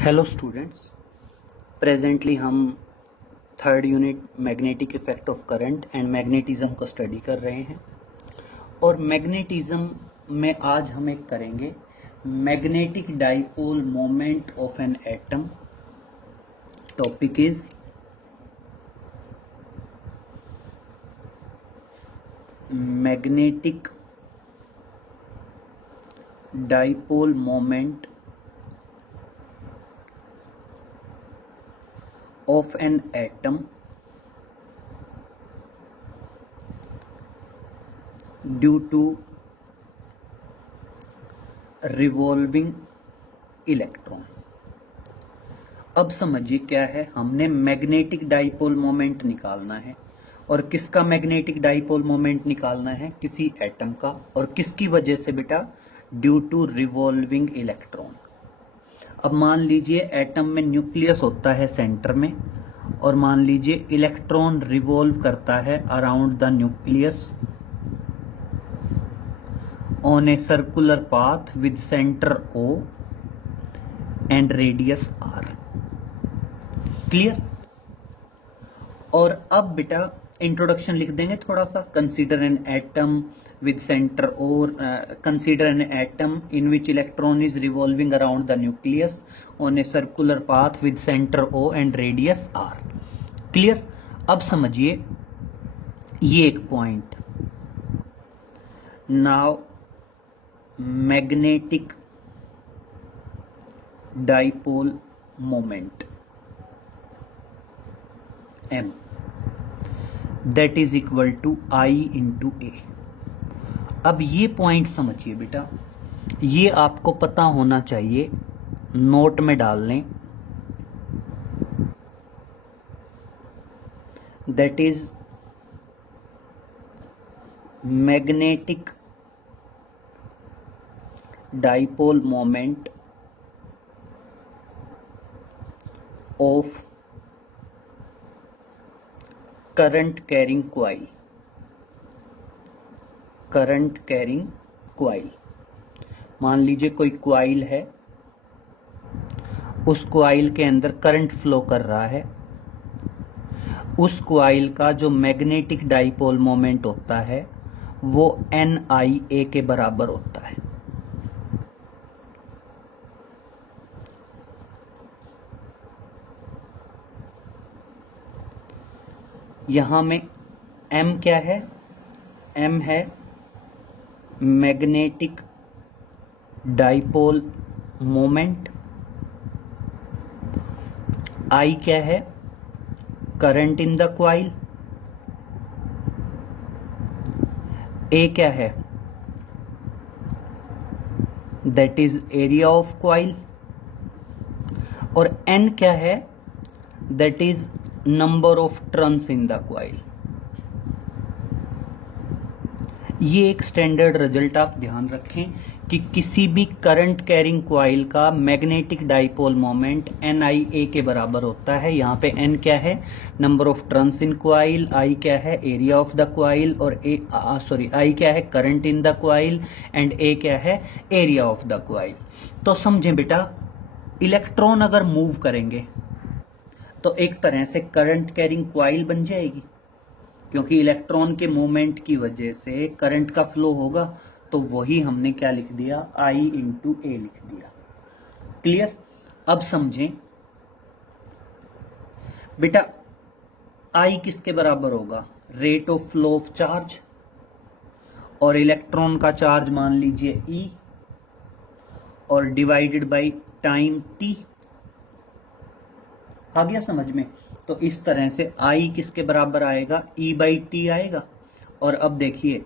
Hello students, presently हम third unit magnetic effect of current and magnetism को study कर रहे हैं। और मैग्नेटिज्म में आज हम एक करेंगे magnetic dipole moment of an atom. Topic is magnetic dipole moment of an atom due to revolving electron। अब समझिए क्या है, हमने मैग्नेटिक डाइपोल मोमेंट निकालना है। और किसका मैग्नेटिक डाइपोल मोमेंट निकालना है? किसी एटम का। और किसकी वजह से बेटा? Due to revolving electron. अब मान लीजिए एटम में न्यूक्लियस होता है सेंटर में, और मान लीजिए इलेक्ट्रॉन रिवॉल्व करता है around the nucleus on a circular path with centre O and radius R। Clear? और अब बेटा इंट्रोडक्शन लिख देंगे थोड़ा सा। Consider an atom with center O, consider an atom in which electron is revolving around the nucleus on a circular path with center O and radius R। Clear? अब समझिए ये एक point. Now magnetic dipole moment M that is equal to I into A। अब ये point समझिए बेटा, ये आपको पता होना चाहिए, नोट में डाल लें। That is magnetic dipole moment of current carrying coil. Current carrying coil. मान लीजिए कोई क्वाइल है, उस क्वाइल के अंदर करंट फ्लो कर रहा है। उस क्वाइल का जो मैग्नेटिक डाइपोल मोमेंट होता है वो NIA के बराबर होता है। यहां में M क्या है? M है मैग्नेटिक डाइपोल मोमेंट। I क्या है? Current in the coil. A क्या है? That is area of coil. और N क्या है? That is number of turns in the coil. ये एक स्टैंडर्ड रिजल्ट आप ध्यान रखें कि किसी भी करंट कैरिंग क्वाइल का मैग्नेटिक डाइपोल मोमेंट NIA के बराबर होता है। यहाँ पे N क्या है? Number of turns in coil. I क्या है? Area of the coil. और I क्या है? Current in the coil. And A क्या है? Area of the coil. तो समझें बेटा, इलेक्ट्रॉन अगर मूव करेंगे तो एक तरह से करंट कैरिंग क्वाइल बन जाएगी, क्योंकि इलेक्ट्रॉन के मूवमेंट की वजह से करंट का फ्लो होगा। तो वही हमने क्या लिख दिया? I इंटू A लिख दिया। क्लियर? अब समझें बेटा, I किसके बराबर होगा? Rate of flow of charge. और इलेक्ट्रॉन का चार्ज मान लीजिए E, और डिवाइडेड बाय टाइम T। आ गया समझ में? तो इस तरह से I किसके बराबर आएगा? E/T आएगा। और अब देखिए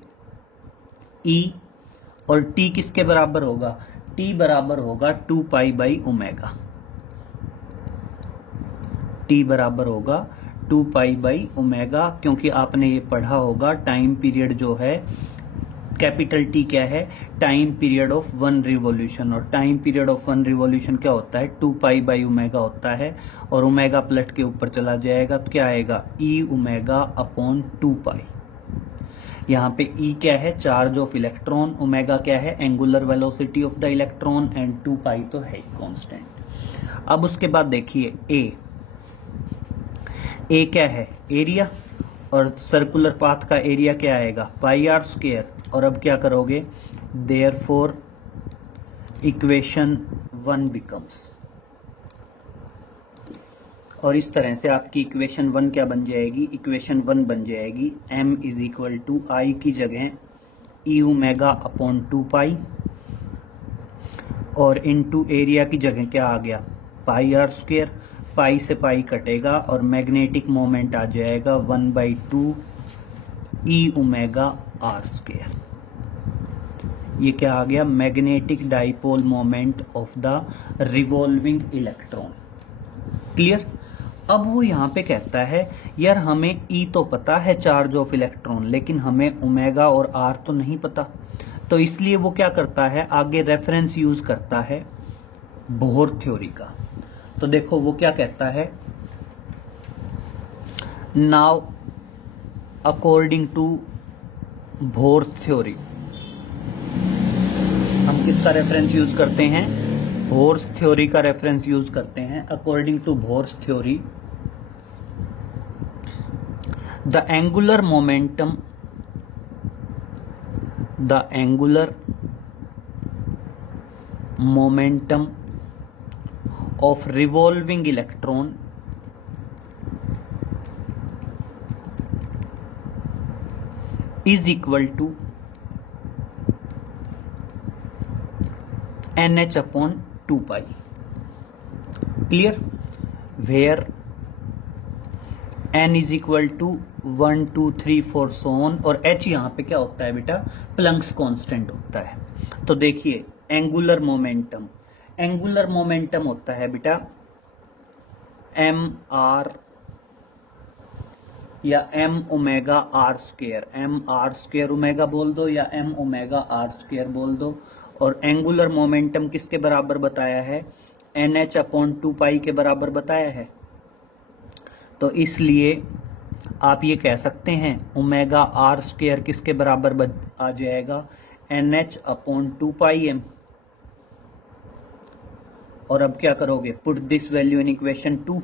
E और T किसके बराबर होगा? T बराबर होगा 2π/ω। T बराबर होगा 2π/ω, क्योंकि आपने ये पढ़ा होगा टाइम पीरियड जो है कैपिटल T क्या है? Time period of one revolution. और time period of one revolution क्या होता है? 2π/ω होता है। और ओमेगा पलट के ऊपर चला जाएगा तो क्या आएगा? E⍵/2π। यहाँ पे E क्या है? Charge of electron. ओमेगा क्या है? Angular velocity of the electron. And 2π तो है कांस्टेंट। अब उसके बाद देखिए ए क्या है, एरिया, और सर्कुलर पाथ का एरिया क्या आएगा, पाई आर स्क्वायर। और अब क्या करोगे, देयरफॉर इक्वेशन 1 बिकम्स, और इस तरह से आपकी इक्वेशन 1 क्या बन जाएगी, इक्वेशन 1 बन जाएगी m इज इक्वल टू आई की जगह ई ओमेगा अपॉन 2 पाई, और इनटू एरिया की जगह क्या आ गया, पाई आर स्क्वायर। पाई से पाई कटेगा और मैग्नेटिक मोमेंट आ जाएगा 1/2 ई ओमेगा आर स्क्वायर। ये क्या आ गया, magnetic dipole moment of the revolving electron. Clear. अब वो यहां पे कहता है यार हमें ई तो पता है चार्ज ऑफ इलेक्ट्रॉन, लेकिन हमें ओमेगा और आर तो नहीं पता। तो इसलिए वो क्या करता है, आगे रेफरेंस यूज करता है बोहर थ्योरी का। तो देखो वो क्या कहता है, now according to Bohr theory, हम किसका रेफरेंस यूज करते हैं, बोहर थ्योरी का रेफरेंस यूज करते हैं। According to Bohr theory, the angular momentum of revolving electron is equal to nh upon 2 pi। clear, where n is equal to 1 2 3 4 so on, और h यहां पे क्या होता है बेटा, प्लंक्स कांस्टेंट होता है। तो देखिए एंगुलर मोमेंटम होता है बेटा एम आर या m omega r square, m r square omega बोल दो या एम ओमेगा आर स्क्वायर बोल दो। और एंगुलर मोमेंटम किसके बराबर बताया है, एन एच अपॉन 2 पाई के बराबर बताया है। तो इसलिए आप ये कह सकते हैं ओमेगा आर स्क्वायर किसके बराबर आ जाएगा, एन एच अपॉन 2 पाई एम। और अब क्या करोगे, put this value in equation 2,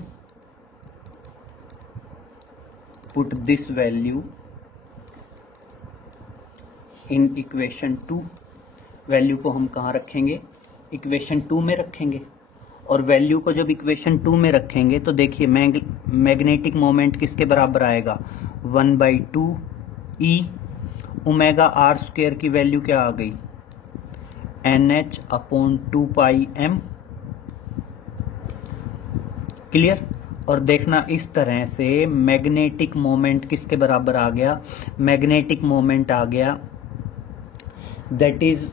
put this value in equation 2। Value को हम कहाँ रखेंगे, इक्वेशन 2 में रखेंगे। और वैल्यू को जब इक्वेशन 2 में रखेंगे तो देखिए मैग्नेटिक मोमेंट किसके बराबर आएगा, 1/2 ई ओमेगा आर स्क्वायर की वैल्यू क्या आ गई, NH अपॉन 2 पाई एम। क्लियर। और देखना इस तरह से मैग्नेटिक मोमेंट किसके बराबर आ गया, मैग्नेटिक मोमेंट आ गया दैट इज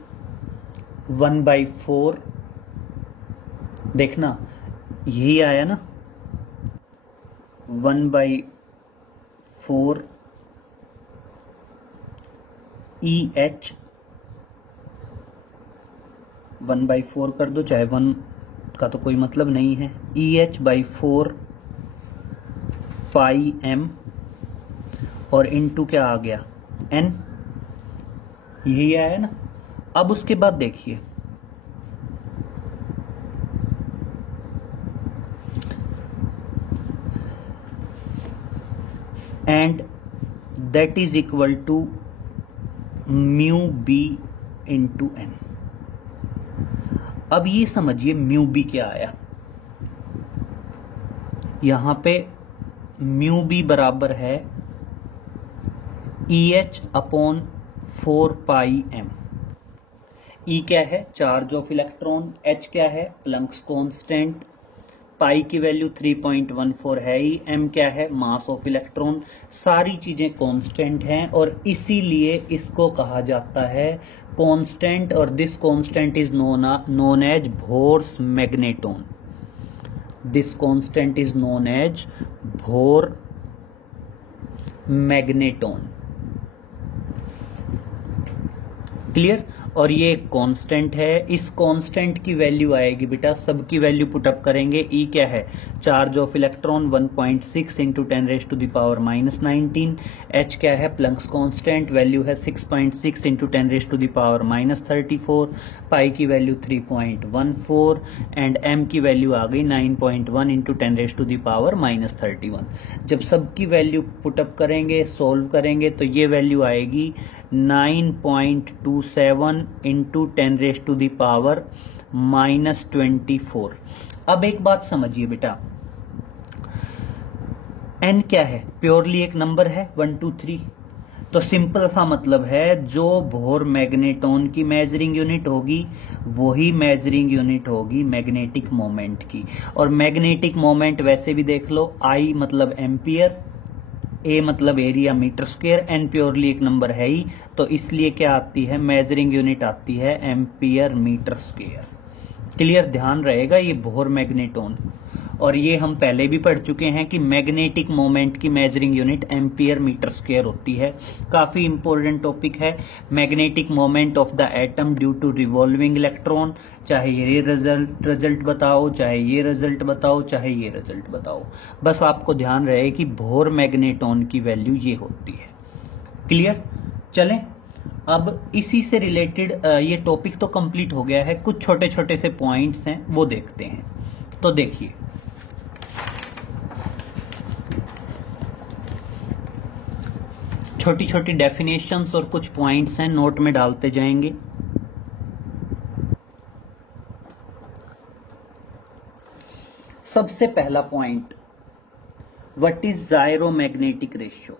1/4। देखना यही आया ना, 1/4 EH, 1/4 कर दो, चाहे 1 का तो कोई मतलब नहीं है, EH/4 पाई एम, और इनटू क्या आ गया, N। यही आया ना। अब उसके बाद देखिए and that is equal to mu B into n. अब ये समझिए म्यू बी क्या आया, यहां पे म्यू बी बराबर है EH अपॉन 4 पाई एम। E क्या है, चार्ज ऑफ इलेक्ट्रॉन, H क्या है, प्लंक्स कांस्टेंट, पाई की वैल्यू 3.14 है ही, M क्या है, मास ऑफ इलेक्ट्रॉन। सारी चीजें कांस्टेंट हैं और इसीलिए इसको कहा जाता है कांस्टेंट, और this constant is known as Bohr's magneton. This constant is known as Bohr magneton. Clear. और ये एक कांस्टेंट है। इस कांस्टेंट की वैल्यू आएगी बेटा, सबकी वैल्यू पुटअप करेंगे। ई क्या है, charge of electron 1.6 into 10⁻⁻19। H क्या है, प्लंक्स कांस्टेंट, वैल्यू है 6.6 इंटू 10⁻34। पाई की वैल्यू 3.14 एंड एम की वैल्यू आ गई 9.1 इंटू 10⁻31। जब सबकी वैल्यू पुटअप करेंगे, सोल्व करेंगे, तो ये वैल्यू आएगी 9.27 इंटू 10⁻24। अब एक बात समझिए बेटा, n क्या है, प्योरली एक नंबर है 1 2 3। तो सिंपल सा मतलब है, जो बोहर मैग्नेटॉन की मेजरिंग यूनिट होगी वही मेजरिंग यूनिट होगी मैग्नेटिक मोमेंट की। और मैग्नेटिक मोमेंट वैसे भी देख लो, I मतलब एम्पियर, ए मतलब area metre square, n purely एक नंबर है ही, तो इसलिए क्या आती है, मेजरिंग यूनिट आती है एम्पियर मीटर स्क्वायर। क्लियर, ध्यान रहेगा, ये बोहर मैग्नेटॉन, और ये हम पहले भी पढ़ चुके हैं कि मैग्नेटिक मोमेंट की measuring unit ampere metre square होती है। काफी इंपॉर्टेंट टॉपिक है, magnetic moment of the atom due to revolving electron. चाहे ये रिजल्ट बताओ, चाहे ये रिजल्ट बताओ, चाहे ये रिजल्ट बताओ, बस आपको ध्यान रहे कि बोहर मैग्नेटॉन की वैल्यू ये होती है। क्लियर, चलें अब इसी से रिलेटेड ये टॉपिक तो कंप्लीट हो गया है, कुछ छोटे छोटे से पॉइंट्स हैं वो देखते हैं। तो देखिए, छोटी छोटी डेफिनेशंस और कुछ पॉइंट्स हैं, नोट में डालते जाएंगे। सबसे पहला point, what is gyromagnetic ratio.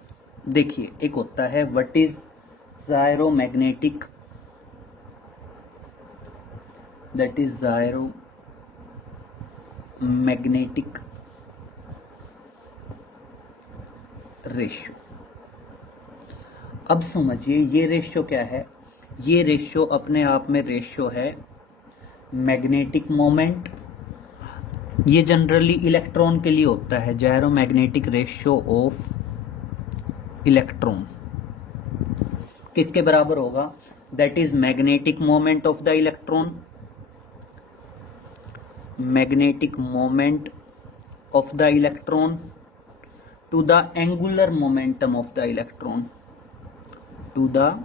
देखिए, एक होता है what is gyromagnetic, that is gyromagnetic ratio. अब समझिए ये रेशियो क्या है, ये रेशियो अपने आप में रेशियो है मैग्नेटिक मोमेंट। ये जनरली इलेक्ट्रॉन के लिए होता है, जायरोमैग्नेटिक रेशियो ऑफ इलेक्ट्रॉन किसके बराबर होगा, that is magnetic moment of the electron, magnetic moment of the electron to the angular momentum of the electron, to the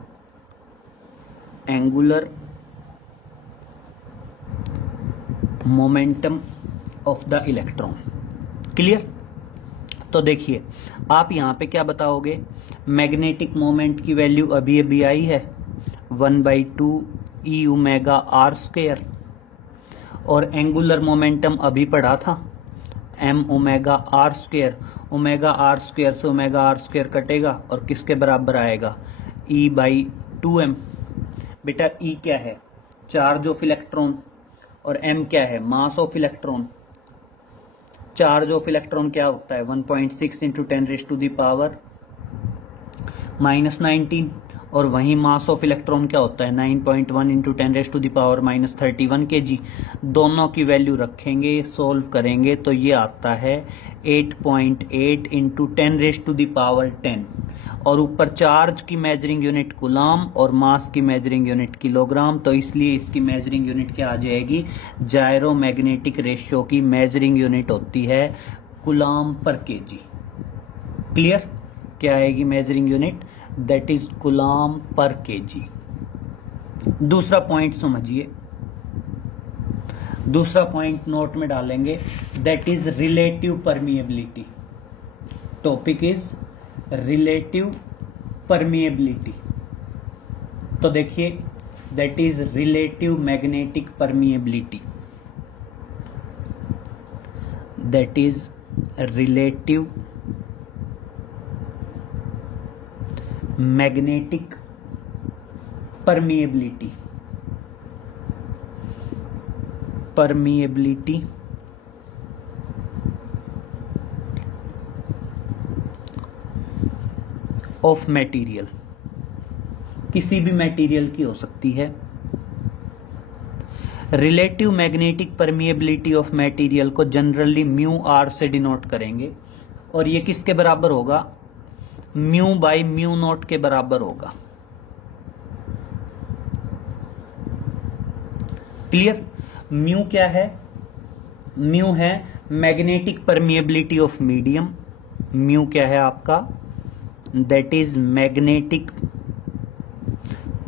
angular momentum of the electron। Clear, तो देखिए आप यहां पे क्या बताओगे, मैग्नेटिक मोमेंट की वैल्यू अभी अभी आई है 1/2 e ओमेगा आर स्क्वायर, और एंगुलर मोमेंटम अभी पढ़ा था m omega r square. Omega r square से ओमेगा आर स्क्वायर कटेगा और किसके बराबर आएगा, E/2m। बेटा E क्या है, चार्ज ऑफ इलेक्ट्रॉन, और m क्या है, mass of electron. Charge of electron क्या होता है, 1.6 इंटू 10⁻⁻19, और वहीं मास ऑफ इलेक्ट्रॉन क्या होता है, 9.1 इंटू 10⁻31 kg। दोनों की वैल्यू रखेंगे, सोल्व करेंगे, तो ये आता है 8.8 इंटू 10⁻10, और ऊपर चार्ज की मेजरिंग यूनिट कूलाम और मास की मेजरिंग यूनिट किलोग्राम, तो इसलिए इसकी मेजरिंग यूनिट क्या आ जाएगी, जायरोमैग्नेटिक रेशियो की मेजरिंग यूनिट होती है कूलाम पर केजी। क्लियर, क्या आएगी measuring unit, that is coulomb पर केजी। दूसरा पॉइंट समझिए, दूसरा पॉइंट नोट में डालेंगे, that is relative permeability. Topic is relative permeability. तो देखिए, that is relative magnetic permeability, that is relative magnetic permeability, permeability of material, किसी भी मटेरियल की हो सकती है। Relative magnetic permeability of material को जनरली म्यू आर से डिनोट करेंगे, और ये किसके बराबर होगा, म्यू बाई म्यू नॉट के बराबर होगा। क्लियर। म्यू क्या है? म्यू है magnetic permeability of medium. Mu क्या है आपका? That is magnetic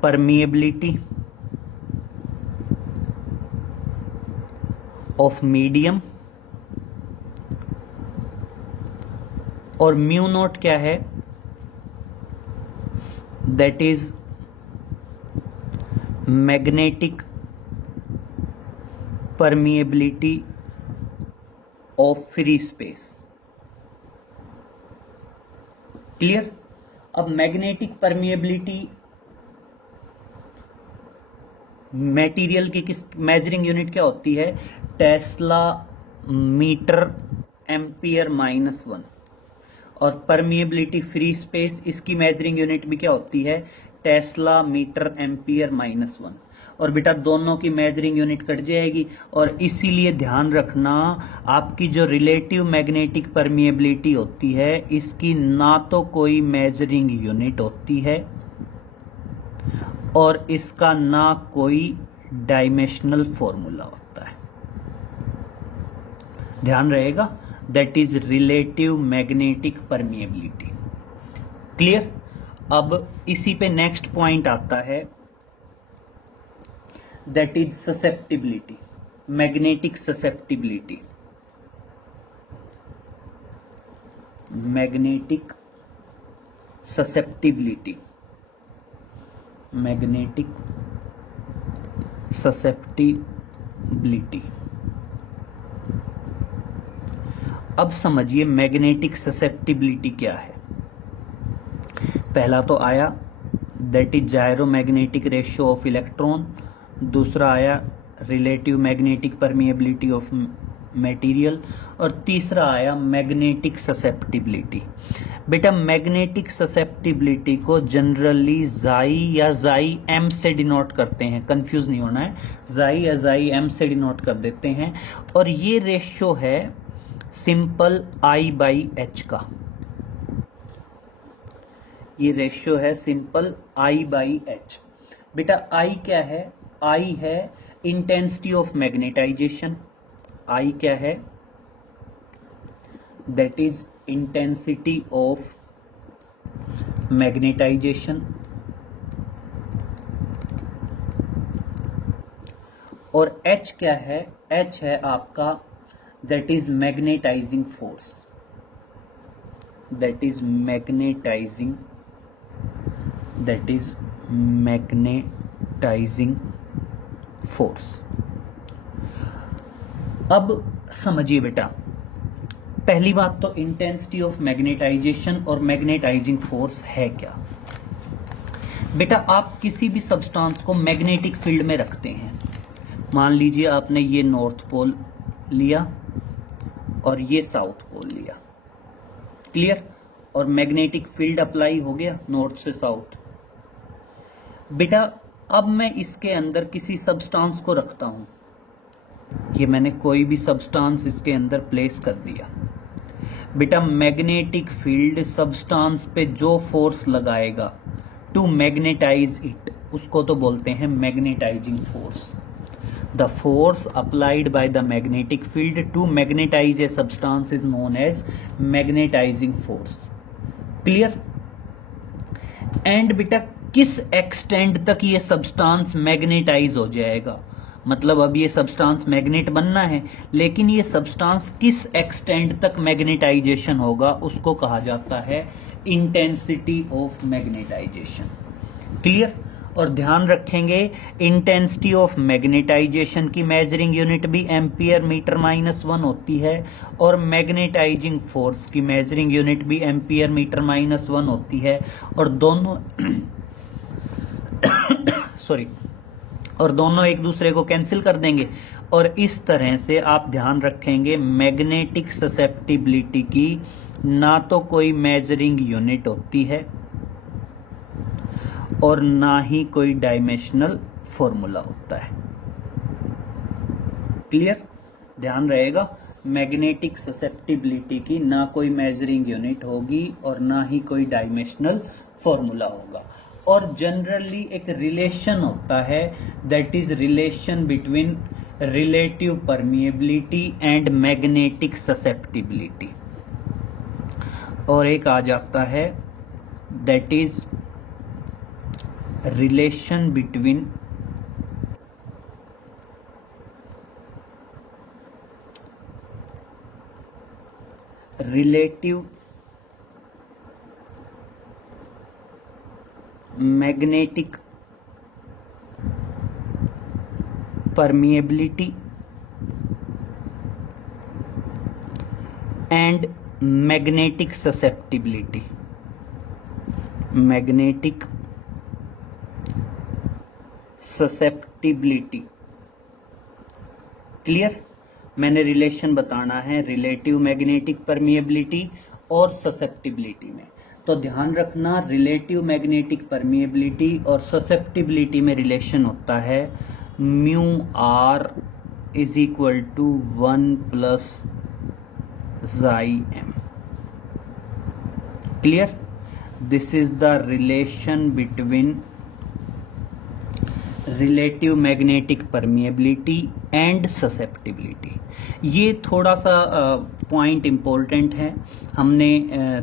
permeability of medium. और म्यू नॉट क्या है? That is magnetic permeability of free space. Clear. अब मैग्नेटिक परमिएबिलिटी मटेरियल की किस मेजरिंग यूनिट क्या होती है? Tesla metre ampere -1। और परमिएबिलिटी फ्री स्पेस, इसकी मेजरिंग यूनिट भी क्या होती है? Tesla metre ampere -1। और बेटा दोनों की मेजरिंग यूनिट कट जाएगी, और इसीलिए ध्यान रखना आपकी जो रिलेटिव मैग्नेटिक परमिएबिलिटी होती है इसकी ना तो कोई मेजरिंग यूनिट होती है और इसका ना कोई डायमेंशनल फॉर्मूला होता है। ध्यान रहेगा, that is relative magnetic permeability. Clear. अब इसी पे नेक्स्ट पॉइंट आता है, that is susceptibility, magnetic susceptibility. Magnetic susceptibility, magnetic susceptibility. अब समझिए मैग्नेटिक ससेप्टिबिलिटी क्या है। पहला तो आया that is gyromagnetic ratio of electron, दूसरा आया relative magnetic permeability of material, और तीसरा आया मैग्नेटिक ससेप्टिबिलिटी। बेटा मैग्नेटिक ससेप्टिबिलिटी को जनरली जाई या जाई एम से डिनोट करते हैं, कंफ्यूज नहीं होना है, जाई या जाई एम से डिनोट कर देते हैं। और ये रेशियो है सिंपल I/H का, ये रेशियो है सिंपल I/H। बेटा I क्या है? I है इंटेंसिटी ऑफ मैग्नेटाइजेशन। I क्या है? That is intensity of magnetization. और H क्या है? H है आपका that is magnetizing force, that is magnetizing, that is magnetizing force. अब समझिए बेटा, पहली बात तो इंटेंसिटी ऑफ मैग्नेटाइजेशन और मैग्नेटाइजिंग फोर्स है क्या। बेटा आप किसी भी सब्सटेंस को मैग्नेटिक फील्ड में रखते हैं, मान लीजिए आपने ये नॉर्थ पोल लिया और ये साउथ पोल लिया। क्लियर। और मैग्नेटिक फील्ड अप्लाई हो गया नॉर्थ से साउथ। बेटा अब मैं इसके अंदर किसी सब्सटेंस को रखता हूं, ये मैंने कोई भी सब्सटेंस इसके अंदर प्लेस कर दिया। बेटा मैग्नेटिक फील्ड सब्सटेंस पे जो फोर्स लगाएगा टू मैग्नेटाइज इट, उसको तो बोलते हैं magnetizing force. The force applied by the magnetic field to magnetize a substance is known as magnetizing force. Clear? And बेटा किस एक्सटेंट तक ये सब्सटेंस मैग्नेटाइज हो जाएगा, मतलब अब ये सब्सटेंस मैग्नेट बनना है, लेकिन ये सब्सटेंस किस एक्सटेंट तक मैग्नेटाइजेशन होगा उसको कहा जाता है इंटेंसिटी ऑफ मैग्नेटाइजेशन। क्लियर। और ध्यान रखेंगे इंटेंसिटी ऑफ मैग्नेटाइजेशन की मेजरिंग यूनिट भी एम्पियर मीटर -1 होती है, और मैग्नेटाइजिंग फोर्स की मेजरिंग यूनिट भी एम्पियर मीटर -1 होती है, और दोनों सॉरी, और दोनों एक दूसरे को कैंसिल कर देंगे। और इस तरह से आप ध्यान रखेंगे मैग्नेटिक ससेप्टिबिलिटी की ना तो कोई मेजरिंग यूनिट होती है और ना ही कोई डायमेंशनल फॉर्मूला होता है। क्लियर। ध्यान रहेगा, मैग्नेटिक ससेप्टिबिलिटी की ना कोई मेजरिंग यूनिट होगी और ना ही कोई डायमेंशनल फॉर्मूला होगा। और जनरली एक रिलेशन होता है, that is relation between relative permeability and magnetic susceptibility, और एक आ जाता है that is relation between relative magnetic permeability and magnetic susceptibility, magnetic susceptibility। Clear? मैंने रिलेशन बताना है रिलेटिव मैग्नेटिक परमिएबिलिटी और ससेप्टिबिलिटी में, तो ध्यान रखना रिलेटिव मैग्नेटिक परमिएबिलिटी और ससेप्टिबिलिटी में रिलेशन होता है mu are is equal to 1 plus chi M. Clear? This is the relation between relative magnetic permeability and susceptibility. ये थोड़ा सा पॉइंट इंपॉर्टेंट है। हमने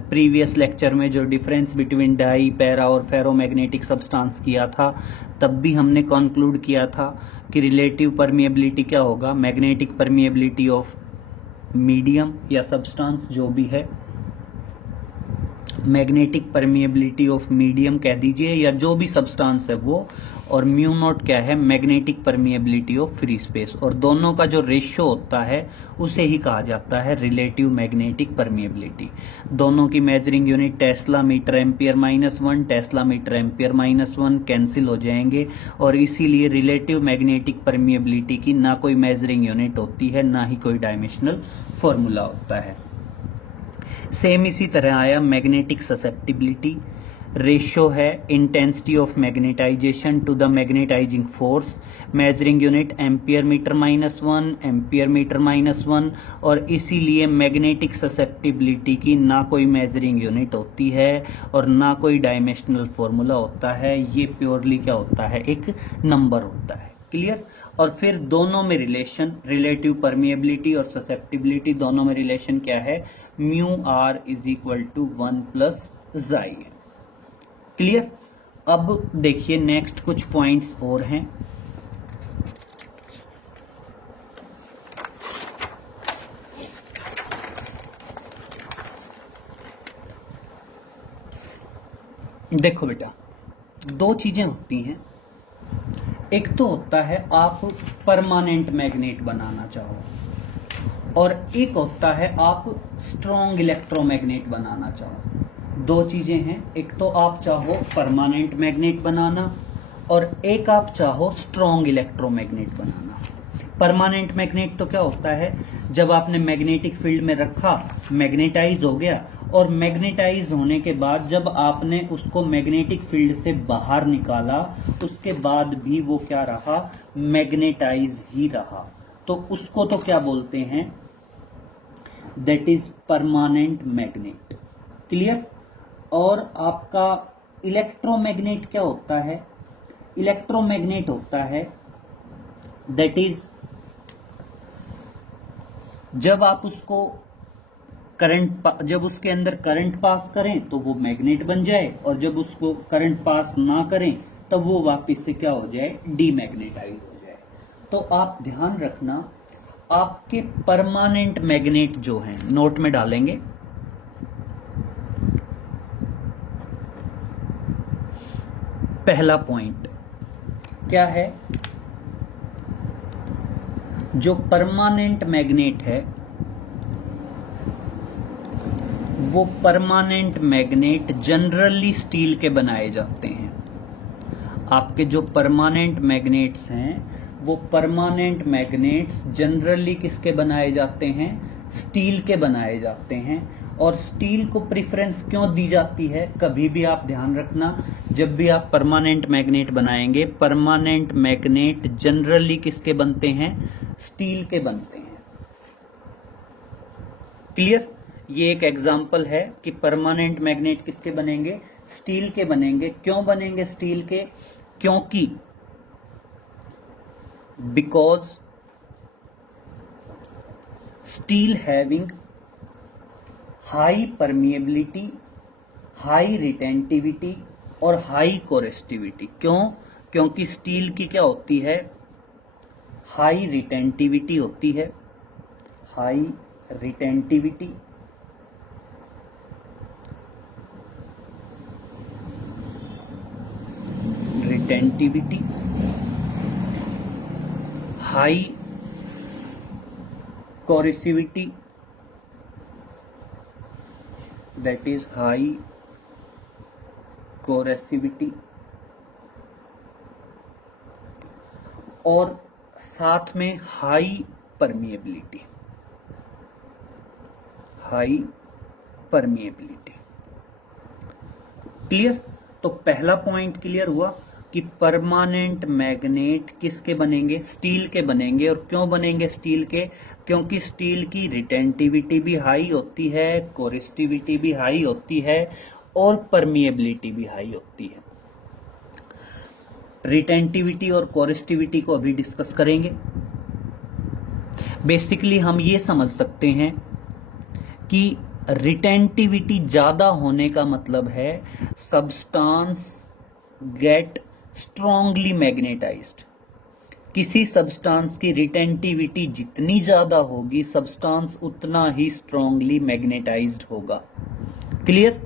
प्रीवियस लेक्चर में जो डिफरेंस बिटवीन डाई, पैरा और फेरोमैग्नेटिक सब्सटेंस किया था, तब भी हमने कंक्लूड किया था कि रिलेटिव परमिएबिलिटी क्या होगा, मैग्नेटिक परमिएबिलिटी ऑफ मीडियम या सब्सटेंस जो भी है, मैग्नेटिक परमिएबिलिटी ऑफ मीडियम कह दीजिए या जो भी सब्सटेंस है वो, और म्यू नॉट क्या है, magnetic permeability of free space, और दोनों का जो रेशियो होता है उसे ही कहा जाता है रिलेटिव मैग्नेटिक परमिएबिलिटी। दोनों की measuring unit tesla metre ampere -1, tesla metre ampere -1 cancel हो जाएंगे, और इसीलिए रिलेटिव मैग्नेटिक परमिएबिलिटी की ना कोई मेजरिंग यूनिट होती है, ना ही कोई डायमेंशनल फॉर्मूला होता है। सेम इसी तरह आया मैग्नेटिक ससेप्टिबिलिटी। रेशियो है intensity of magnetization to the magnetizing force, measuring unit ampere metre -1, ampere metre -1, और इसीलिए मैग्नेटिक ससेप्टिबिलिटी की ना कोई मेजरिंग यूनिट होती है और ना कोई डायमेंशनल फॉर्मूला होता है। ये प्योरली क्या होता है, एक नंबर होता है। क्लियर? और फिर दोनों में रिलेशन, रिलेटिव परमिएबिलिटी और ससेप्टिबिलिटी दोनों में रिलेशन क्या है, mu are is equal to 1 plus chi. Clear? अब देखिए नेक्स्ट कुछ पॉइंट्स और हैं। देखो बेटा, दो चीजें होती हैं। एक तो होता है आप परमानेंट मैग्नेट बनाना चाहो, और एक होता है आप स्ट्रॉन्ग इलेक्ट्रोमैग्नेट बनाना चाहो। दो चीजें हैं, एक तो आप चाहो परमानेंट मैग्नेट बनाना और एक आप चाहो स्ट्रॉन्ग इलेक्ट्रोमैग्नेट बनाना। परमानेंट मैग्नेट तो क्या होता है, जब आपने मैग्नेटिक फील्ड में रखा, मैग्नेटाइज हो गया, और मैग्नेटाइज होने के बाद जब आपने उसको मैग्नेटिक फील्ड से बाहर निकाला, उसके बाद भी वो क्या रहा, मैग्नेटाइज ही रहा, तो उसको तो क्या बोलते हैं, that is permanent magnet. Clear? और आपका इलेक्ट्रोमैग्नेट क्या होता है, इलेक्ट्रोमैग्नेट होता है दैट इज जब आप उसको करंट, जब उसके अंदर करंट पास करें तो वो मैग्नेट बन जाए, और जब उसको करंट पास ना करें तब वो वापस से क्या हो जाए, डीमैग्नेटाइज हो जाए। तो आप ध्यान रखना, आपके परमानेंट मैग्नेट जो हैं, नोट में डालेंगे, पहला पॉइंट क्या है, जो परमानेंट मैग्नेट है वो परमानेंट मैग्नेट जनरली स्टील के बनाए जाते हैं। आपके जो परमानेंट मैग्नेट्स हैं वो परमानेंट मैग्नेट्स जनरली किसके बनाए जाते हैं, स्टील के बनाए जाते हैं। और स्टील को प्रेफरेंस क्यों दी जाती है, कभी भी आप ध्यान रखना, जब भी आप परमानेंट मैग्नेट बनाएंगे, परमानेंट मैग्नेट जनरली किसके बनते हैं, स्टील के बनते हैं। क्लियर? ये एक एग्जाम्पल है कि परमानेंट मैग्नेट किसके बनेंगे, स्टील के बनेंगे। क्यों बनेंगे स्टील के? क्योंकि because steel having high permeability, high retentivity और हाई कोरेस्टिविटी। क्यों? क्योंकि स्टील की क्या होती है? हाई रिटेंटिविटी होती है, high retentivity, high coercivity, that is high coercivity, और साथ में high permeability, high permeability. Clear? तो पहला पॉइंट क्लियर हुआ कि परमानेंट मैग्नेट किसके बनेंगे? स्टील के बनेंगे। और क्यों बनेंगे स्टील के? क्योंकि स्टील की रिटेंटिविटी भी हाई होती है, कोरेस्टिविटी भी हाई होती है और परमिएबिलिटी भी हाई होती है। रिटेंटिविटी और कोरेस्टिविटी को अभी डिस्कस करेंगे। बेसिकली हम ये समझ सकते हैं कि रिटेंटिविटी ज्यादा होने का मतलब है सब्सटेंस गेट स्ट्रांगली मैग्नेटाइज्ड। किसी सब्सटेंस की रिटेंटिविटी जितनी ज्यादा होगी, सब्सटेंस उतना ही स्ट्रांगली मैग्नेटाइज्ड होगा। क्लियर?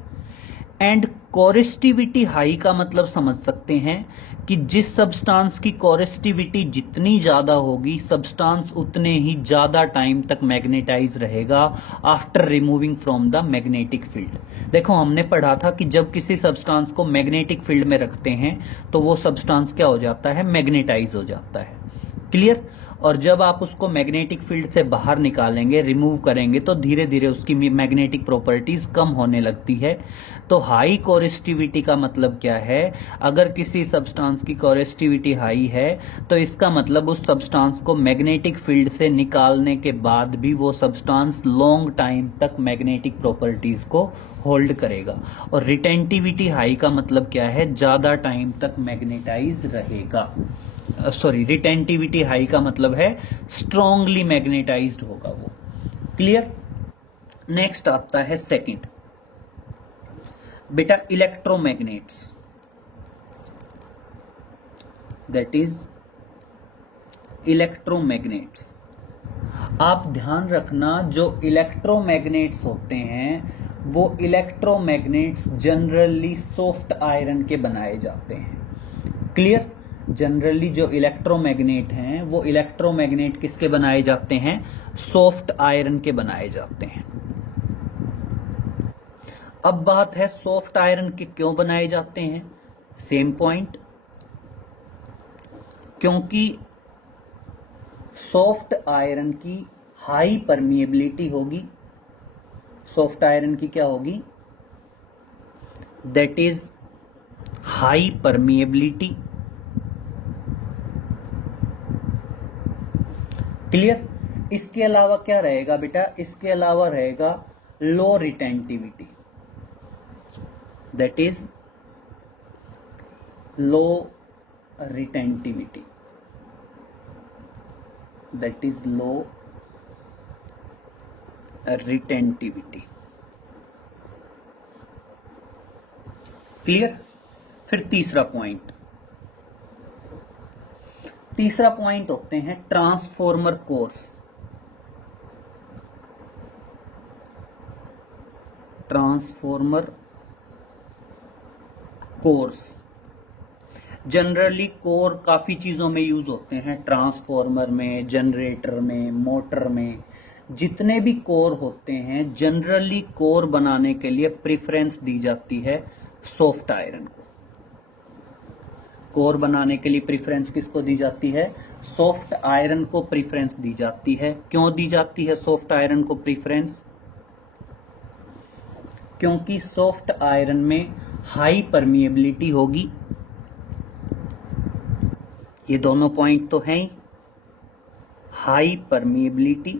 एंड कोरेस्टिविटी हाई का मतलब समझ सकते हैं कि जिस सब्सटेंस की कोरेस्टिविटी जितनी ज्यादा होगी, सब्सटेंस उतने ही ज्यादा टाइम तक मैग्नेटाइज रहेगा after removing from the magnetic field. देखो हमने पढ़ा था कि जब किसी सब्सटेंस को मैग्नेटिक फील्ड में रखते हैं तो वो सब्सटेंस क्या हो जाता है? मैग्नेटाइज हो जाता है। क्लियर? और जब आप उसको मैग्नेटिक फील्ड से बाहर निकालेंगे, रिमूव करेंगे, तो धीरे धीरे उसकी मैग्नेटिक प्रॉपर्टीज कम होने लगती है। तो हाई कोरेस्टिविटी का मतलब क्या है? अगर किसी सब्सटेंस की कोरेस्टिविटी हाई है तो इसका मतलब उस सब्सटेंस को मैग्नेटिक फील्ड से निकालने के बाद भी वो सब्सटेंस लॉन्ग टाइम तक मैग्नेटिक प्रॉपर्टीज को होल्ड करेगा। और रिटेंटिविटी हाई का मतलब क्या है? ज्यादा टाइम तक मैग्नेटाइज रहेगा। रिटेंटिविटी हाई का मतलब है स्ट्रांगली मैग्नेटाइज्ड होगा वो। क्लियर? नेक्स्ट आता है सेकंड, बेटा इलेक्ट्रोमैग्नेट्स, दैट इज इलेक्ट्रोमैग्नेट्स। आप ध्यान रखना, जो इलेक्ट्रोमैग्नेट्स होते हैं वो इलेक्ट्रोमैग्नेट्स जनरली सॉफ्ट आयरन के बनाए जाते हैं। क्लियर? जनरली जो इलेक्ट्रोमैग्नेट हैं वो इलेक्ट्रोमैग्नेट किसके बनाए जाते हैं? सॉफ्ट आयरन के बनाए जाते हैं। अब बात है सॉफ्ट आयरन के क्यों बनाए जाते हैं? सेम पॉइंट, क्योंकि सॉफ्ट आयरन की हाई परमिएबिलिटी होगी। सॉफ्ट आयरन की क्या होगी? That is high permeability. Clear? इसके अलावा क्या रहेगा बेटा? इसके अलावा रहेगा low retentivity, that is low retentivity, that is low retentivity. Clear? फिर तीसरा पॉइंट होते हैं transformer course. Transformer course generally core काफी चीजों में यूज होते हैं, ट्रांसफॉर्मर में, जनरेटर में, मोटर में। जितने भी कोर होते हैं जनरली कोर बनाने के लिए प्रेफरेंस दी जाती है सॉफ्ट आयरन को। कोर बनाने के लिए प्रेफरेंस किसको दी जाती है? सॉफ्ट आयरन को प्रेफरेंस दी जाती है। क्यों दी जाती है सॉफ्ट आयरन को प्रेफरेंस? क्योंकि सॉफ्ट आयरन में हाई परमिएबिलिटी होगी। ये दोनों पॉइंट तो हैं ही, हाई परमिएबिलिटी,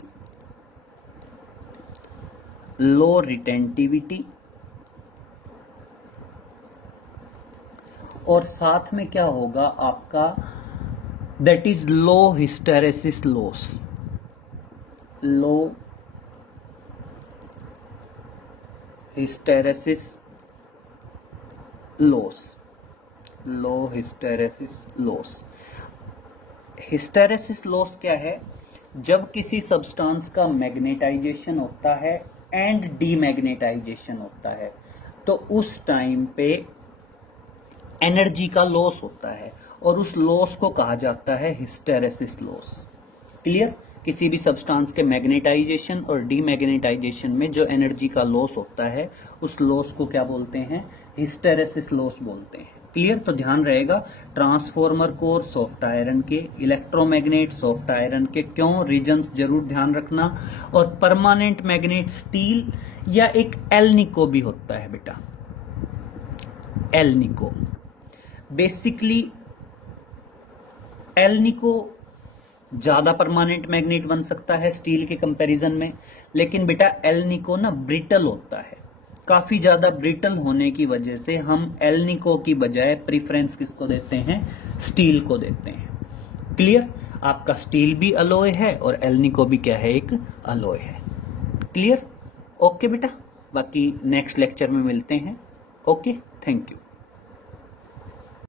लो रिटेंटिविटी और साथ में क्या होगा आपका, that is low hysteresis loss, low hysteresis loss, low hysteresis loss. Hysteresis loss क्या है? जब किसी सब्सटेंस का मैग्नेटाइजेशन होता है एंड डीमैग्नेटाइजेशन होता है तो उस टाइम पे एनर्जी का लॉस होता है और उस लॉस को कहा जाता है हिस्टेरेसिस लॉस। क्लियर? किसी भी सब्सटेंस के मैग्नेटाइजेशन और डीमैग्नेटाइजेशन में जो एनर्जी का लॉस होता है उस लॉस को क्या बोलते हैं? हिस्टेरेसिस लॉस बोलते हैं। क्लियर? तो ध्यान रहेगा, ट्रांसफॉर्मर कोर सॉफ्ट आयरन के, इलेक्ट्रोमैग्नेट सॉफ्ट आयरन के, क्यों रीजन्स जरूर ध्यान रखना, और परमानेंट मैग्नेट स्टील या एक एल्निको भी होता है बेटा, एल्निको। बेसिकली एल्निको ज्यादा परमानेंट मैग्नेट बन सकता है स्टील के कंपैरिजन में, लेकिन बेटा एल्निको ना ब्रिटल होता है, काफी ज्यादा ब्रिटल होने की वजह से हम एल्निको की बजाय प्रीफरेंस किसको देते हैं? स्टील को देते हैं। क्लियर? आपका स्टील भी अलॉय है और एल्निको भी क्या है? एक अलॉय है। क्लियर? ओके बेटा, बाकी नेक्स्ट लेक्चर में मिलते हैं। Okay, thank you.